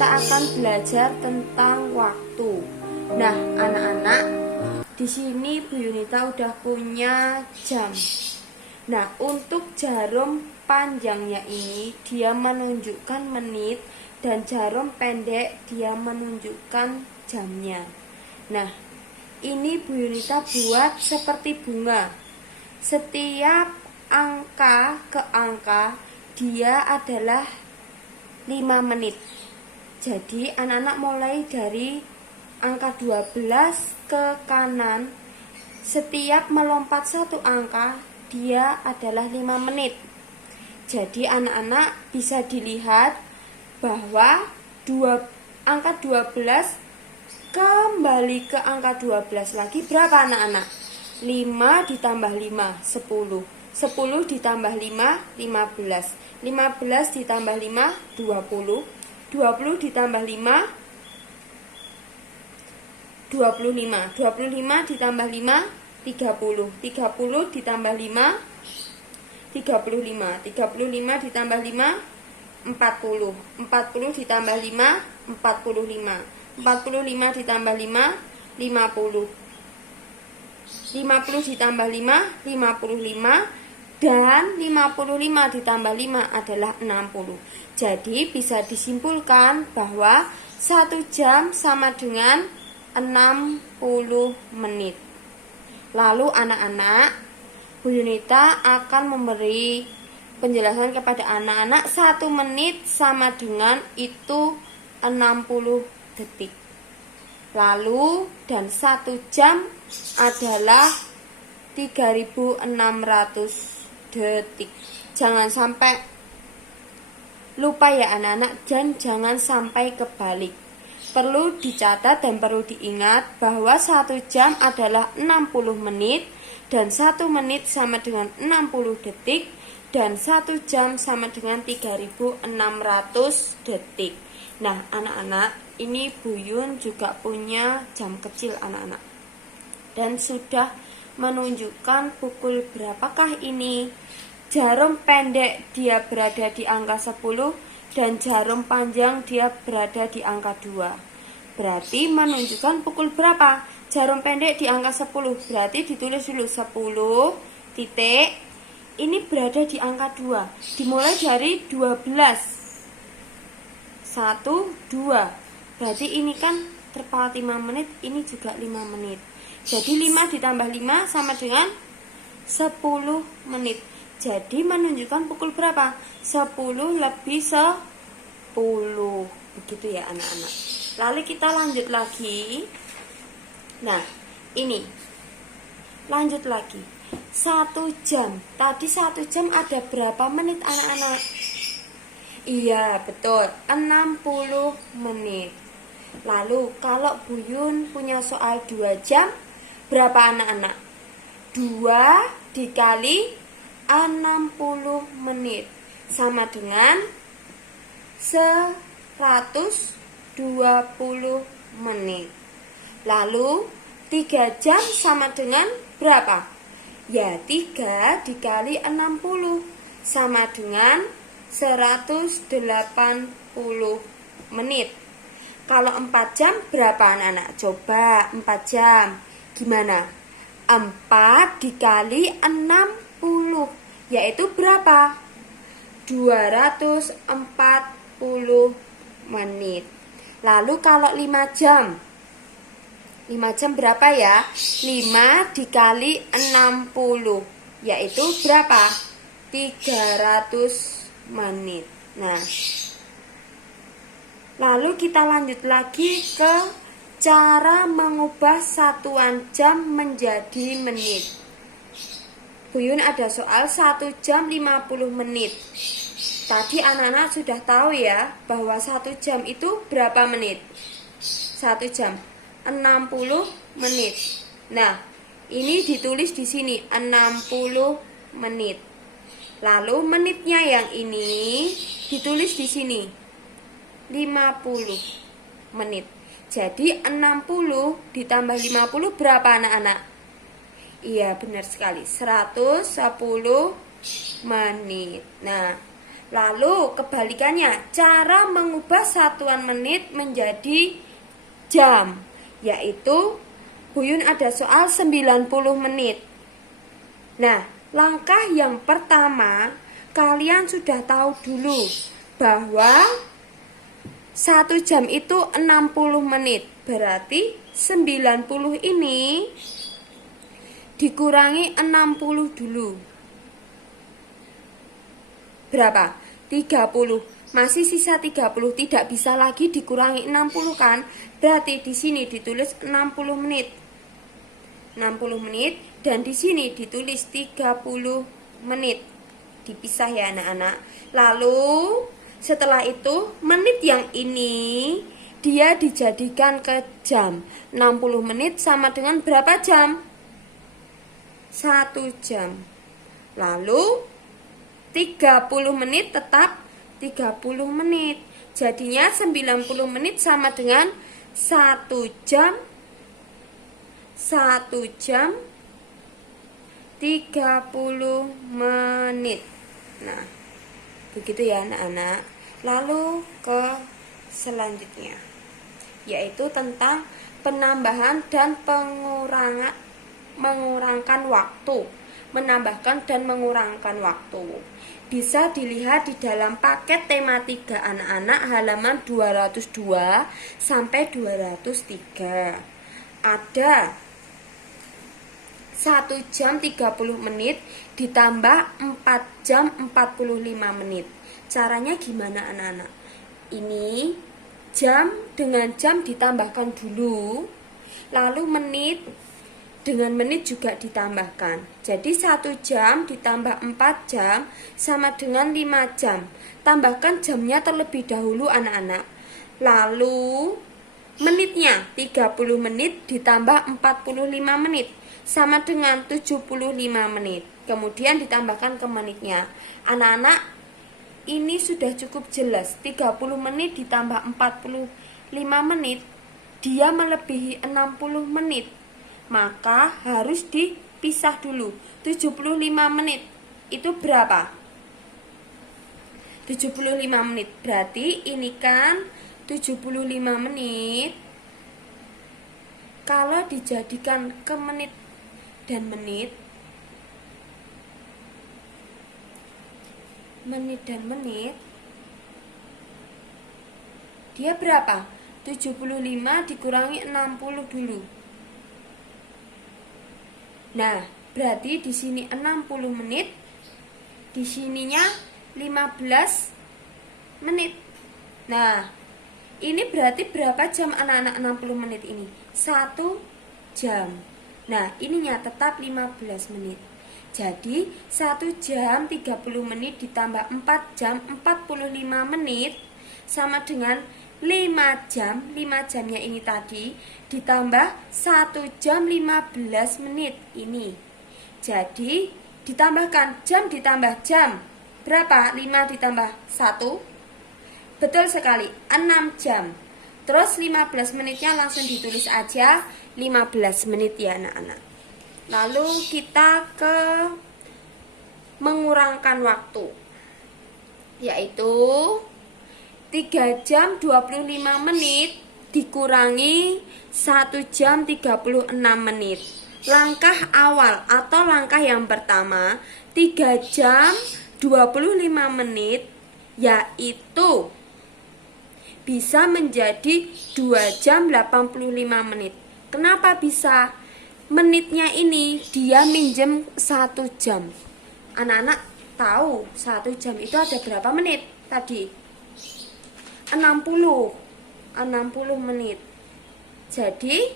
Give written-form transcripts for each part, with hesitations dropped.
kita akan belajar tentang waktu. Nah, anak-anak, di sini Bu Yunita udah punya jam. Nah, untuk jarum panjangnya ini dia menunjukkan menit dan jarum pendek dia menunjukkan jamnya. Nah, ini Bu Yunita buat seperti bunga. Setiap angka ke angka dia adalah 5 menit. Jadi anak-anak mulai dari angka 12 ke kanan, setiap melompat satu angka dia adalah 5 menit. Jadi anak-anak bisa dilihat bahwa angka 12 kembali ke angka 12 lagi berapa anak-anak? 5 ditambah 5, 10. 10 ditambah 5, 15. 15 ditambah 5, 20. 20 ditambah 5, 25. 25 ditambah 5, 30. 30 ditambah 5, 35. 35 ditambah 5, 40. 40 ditambah 5, 45. 45 ditambah 5, 50. 50 ditambah 5, 55. Dan 55 ditambah 5 adalah 60. Jadi bisa disimpulkan bahwa 1 jam sama dengan 60 menit. Lalu anak-anak, Bu Yunita akan memberi penjelasan kepada anak-anak 1 menit sama dengan itu 60 detik. Lalu dan 1 jam adalah 3600 detik. Jangan sampai lupa ya anak-anak, dan jangan sampai kebalik. Perlu dicatat dan perlu diingat bahwa 1 jam adalah 60 menit dan 1 menit sama dengan 60 detik dan 1 jam sama dengan 3600 detik. Nah anak-anak, ini Bu Yun juga punya jam kecil anak-anak, dan sudah menunjukkan pukul berapakah ini. Jarum pendek dia berada di angka 10 dan jarum panjang dia berada di angka 2. Berarti menunjukkan pukul berapa? Jarum pendek di angka 10, berarti ditulis dulu 10 titik. Ini berada di angka 2. Dimulai dari 12. 1, 2. Berarti ini kan terpaut 5 menit, ini juga 5 menit. Jadi 5 ditambah 5 sama dengan 10 menit. Jadi menunjukkan pukul berapa? 10 lebih 10. Begitu ya anak-anak. Lalu kita lanjut lagi. Nah, ini. Lanjut lagi. 1 jam. Tadi 1 jam ada berapa menit anak-anak? Iya, betul. 60 menit. Lalu kalau Bu Yun punya soal 2 jam, berapa anak-anak? 2 dikali 60 menit sama dengan 120 menit. Lalu 3 jam sama dengan berapa? Ya, 3 dikali 60 sama dengan 180 menit. Kalau 4 jam berapa anak-anak? Coba 4 jam. Gimana? 4 dikali 60, yaitu berapa? 240 menit. Lalu kalau 5 jam. 5 jam berapa ya? 5 dikali 60, yaitu berapa? 300 menit. Nah, lalu kita lanjut lagi ke cara mengubah satuan jam menjadi menit. Bu Yun ada soal 1 jam 50 menit. Tadi anak-anak sudah tahu ya bahwa 1 jam itu berapa menit? 1 jam 60 menit. Nah, ini ditulis di sini 60 menit. Lalu menitnya yang ini ditulis di sini 50 menit. Jadi 60 ditambah 50 berapa anak-anak? Iya, benar sekali, 110 menit. Nah, Lalu kebalikannya, cara mengubah satuan menit menjadi jam, yaitu Buyun ada soal 90 menit. Nah, langkah yang pertama, kalian sudah tahu dulu bahwa 1 jam itu 60 menit. Berarti 90 ini dikurangi 60 dulu. Berapa? 30. Masih sisa 30, tidak bisa lagi dikurangi 60 kan? Berarti di sini ditulis 60 menit. 60 menit dan di sini ditulis 30 menit. Dipisah ya anak-anak. Lalu setelah itu menit yang ini dia dijadikan ke jam. 60 menit sama dengan berapa jam? 1 jam. Lalu 30 menit tetap 30 menit. Jadinya 90 menit sama dengan 1 jam 30 menit. Nah, begitu ya anak-anak. Lalu ke selanjutnya, yaitu tentang penambahan dan mengurangkan waktu. Menambahkan dan mengurangkan waktu. Bisa dilihat di dalam paket tematika anak-anak halaman 202 sampai 203. Ada 1 jam 30 menit ditambah 4 jam 45 menit. Caranya gimana anak-anak? Ini jam dengan jam ditambahkan dulu, lalu menit dengan menit juga ditambahkan. Jadi 1 jam ditambah 4 jam sama dengan 5 jam. Tambahkan jamnya terlebih dahulu anak-anak. Lalu menitnya 30 menit ditambah 45 menit sama dengan 75 menit. Kemudian ditambahkan ke menitnya. Anak-anak, ini sudah cukup jelas. 30 menit ditambah 45 menit, dia melebihi 60 menit. Maka harus dipisah dulu. 75 menit itu berapa? 75 menit. Berarti ini kan 75 menit. Kalau dijadikan ke menit dan menit dan menit, dia berapa? 75 dikurangi 60 dulu. Nah, berarti di sini 60 menit, di sininya 15 menit. Nah, ini berarti berapa jam anak-anak 60 menit ini? 1 jam. Nah, ininya tetap 15 menit. Jadi, 1 jam 30 menit ditambah 4 jam 45 menit sama dengan 5 jam. 5 jamnya ini tadi ditambah 1 jam 15 menit ini. Jadi ditambahkan jam ditambah jam. Berapa? 5 ditambah 1. Betul sekali, 6 jam. Terus 15 menitnya langsung ditulis aja 15 menit ya anak-anak. Lalu kita ke mengurangkan waktu, yaitu 3 jam 25 menit dikurangi 1 jam 36 menit. Langkah awal atau langkah yang pertama, 3 jam 25 menit yaitu bisa menjadi 2 jam 85 menit. Kenapa bisa? Menitnya ini dia minjem 1 jam. Anak-anak tahu 1 jam itu ada berapa menit tadi? 60 menit. Jadi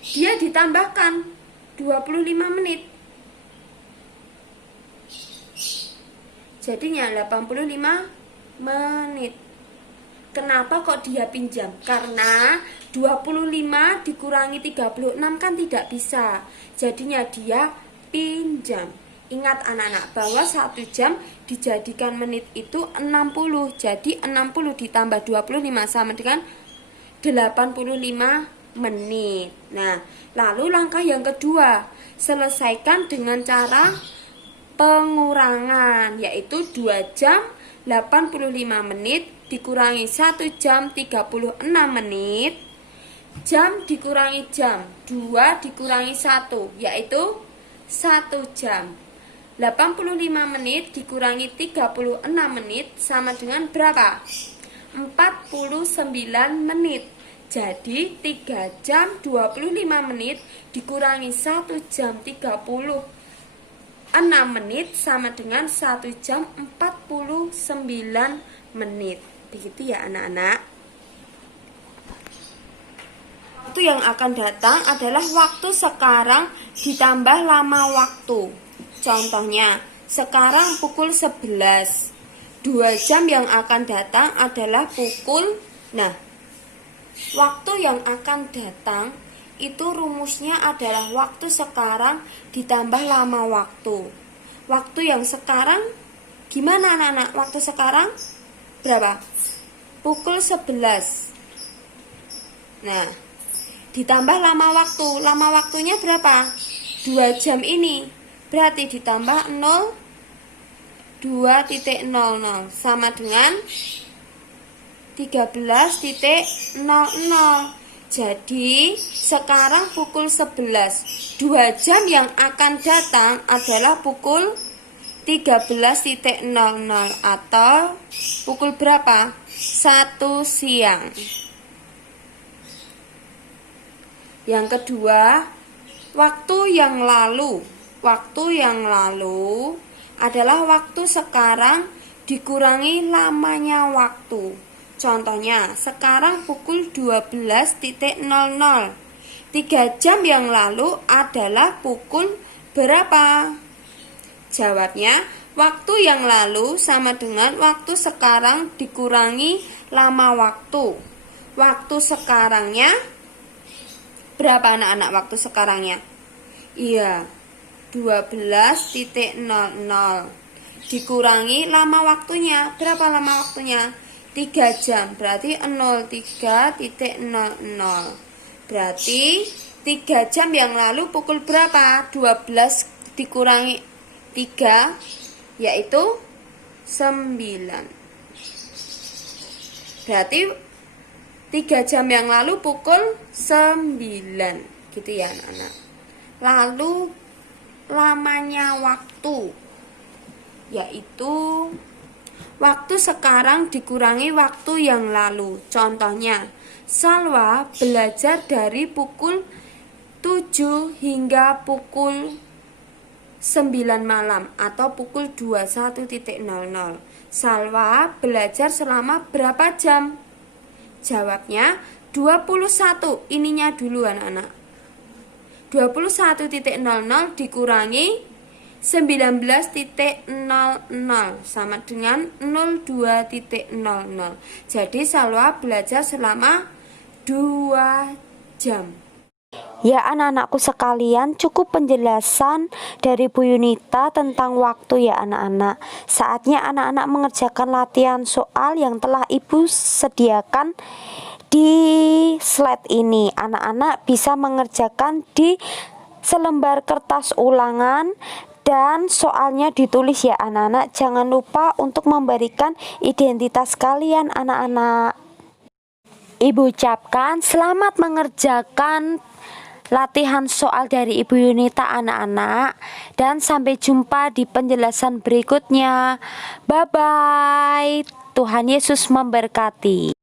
dia ditambahkan 25 menit. Jadinya 85 menit. Kenapa kok dia pinjam? Karena 25 dikurangi 36 kan tidak bisa. Jadinya dia pinjam. Ingat anak-anak bahwa 1 jam dijadikan menit itu 60. Jadi 60 ditambah 25 sama dengan 85 menit. Nah, lalu langkah yang kedua, selesaikan dengan cara pengurangan, yaitu 2 jam 85 menit dikurangi 1 jam 36 menit. Jam dikurangi jam, 2 dikurangi 1, yaitu 1 jam. 85 menit dikurangi 36 menit sama dengan berapa? 49 menit. Jadi 3 jam 25 menit dikurangi 1 jam 36 menit sama dengan 1 jam 49 menit. Begitu ya anak-anak. Waktu yang akan datang adalah waktu sekarang ditambah lama waktu. Contohnya, sekarang pukul 11. 2 jam yang akan datang adalah pukul. Nah, waktu yang akan datang itu rumusnya adalah waktu sekarang ditambah lama waktu. Waktu yang sekarang gimana anak-anak? Waktu sekarang berapa? Pukul 11. Nah, ditambah lama waktu. Lama waktunya berapa? 2 jam ini. Berarti ditambah 2.00 sama dengan 13.00. Jadi sekarang pukul 11. 2 jam yang akan datang adalah pukul 13.00 atau pukul berapa? 1 siang. Yang kedua, waktu yang lalu. Waktu yang lalu adalah waktu sekarang dikurangi lamanya waktu. Contohnya, sekarang pukul 12.00. 3 jam yang lalu adalah pukul berapa? Jawabnya, waktu yang lalu sama dengan waktu sekarang dikurangi lama waktu. Waktu sekarangnya berapa anak-anak waktu sekarangnya? Iya, 12.00 dikurangi lama waktunya. Berapa lama waktunya? 3 jam, berarti 03.00. Berarti 3 jam yang lalu pukul berapa? 12 dikurangi 3 yaitu 9. Berarti 3 jam yang lalu pukul 9. Gitu ya anak-anak. Lalu lamanya waktu yaitu waktu sekarang dikurangi waktu yang lalu. Contohnya, Salwa belajar dari pukul 7 hingga pukul 9 malam atau pukul 21.00. Salwa belajar selama berapa jam? Jawabnya 21. Ininya dulu anak-anak. 21.00 dikurangi 19.00 sama dengan 02.00. Jadi Salwa belajar selama 2 jam. Ya anak-anakku sekalian, cukup penjelasan dari Bu Yunita tentang waktu ya anak-anak. Saatnya anak-anak mengerjakan latihan soal yang telah Ibu sediakan di slide ini. Anak-anak bisa mengerjakan di selembar kertas ulangan dan soalnya ditulis ya anak-anak. Jangan lupa untuk memberikan identitas kalian anak-anak. Ibu ucapkan selamat mengerjakan latihan soal dari Ibu Yunita anak-anak, dan sampai jumpa di penjelasan berikutnya. Bye bye. Tuhan Yesus memberkati.